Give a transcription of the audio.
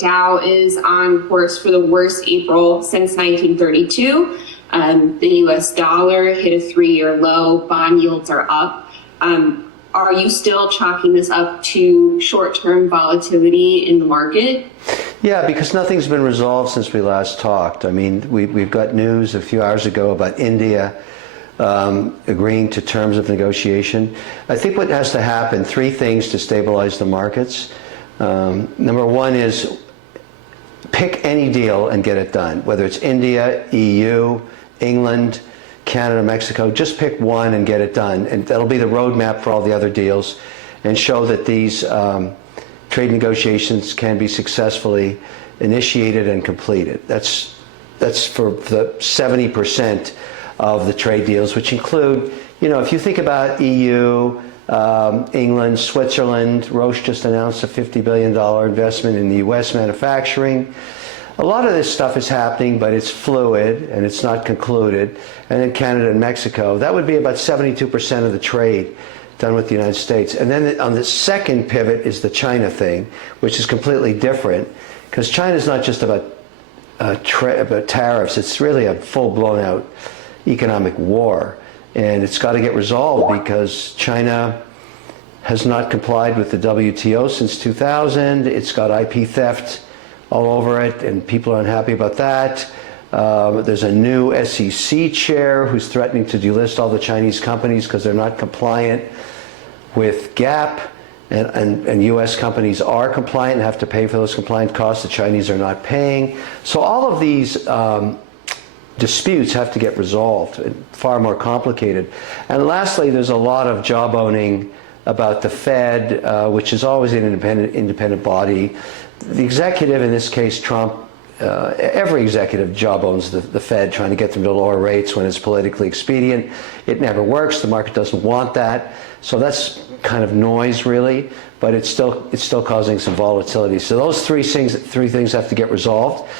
Dow is on course for the worst April since 1932. The US dollar hit a 3-year low. Bond yields are up. Are you still chalking this up to short-term volatility in the market? Yeah, because nothing's been resolved since we last talked. I mean, we've got news a few hours ago about India agreeing to terms of negotiation. I think what has to happen, 3 things to stabilize the markets. Number 1 is pick any deal and get it done, whether it's India, EU, England, Canada, Mexico. Just pick one and get it done, and that'll be the roadmap for all the other deals, and show that these trade negotiations can be successfully initiated and completed. That's for the 70% of the trade deals, which include, if you think about EU, England, Switzerland. Roche just announced a $50 billion investment in the U.S. manufacturing. A lot of this stuff is happening, but it's fluid and it's not concluded. And then Canada and Mexico, that would be about 72% of the trade done with the United States. And then on the second pivot is the China thing, which is completely different, because China is not just about tariffs. It's really a full-blown out economic war. And it's got to get resolved because China has not complied with the WTO since 2000. It's got IP theft all over it, and people are unhappy about that. There's a new SEC chair who's threatening to delist all the Chinese companies because they're not compliant with GAAP, and U.S. companies are compliant and have to pay for those compliant costs. The Chinese are not paying. So all of these disputes have to get resolved, far more complicated. And lastly, there's a lot of jawboning about the Fed, which is always an independent body. The executive, in this case Trump, every executive jawbones the Fed, trying to get them to lower rates when it's politically expedient. It never works. The market doesn't want that. So that's kind of noise, really, but it's still causing some volatility. So those three things have to get resolved.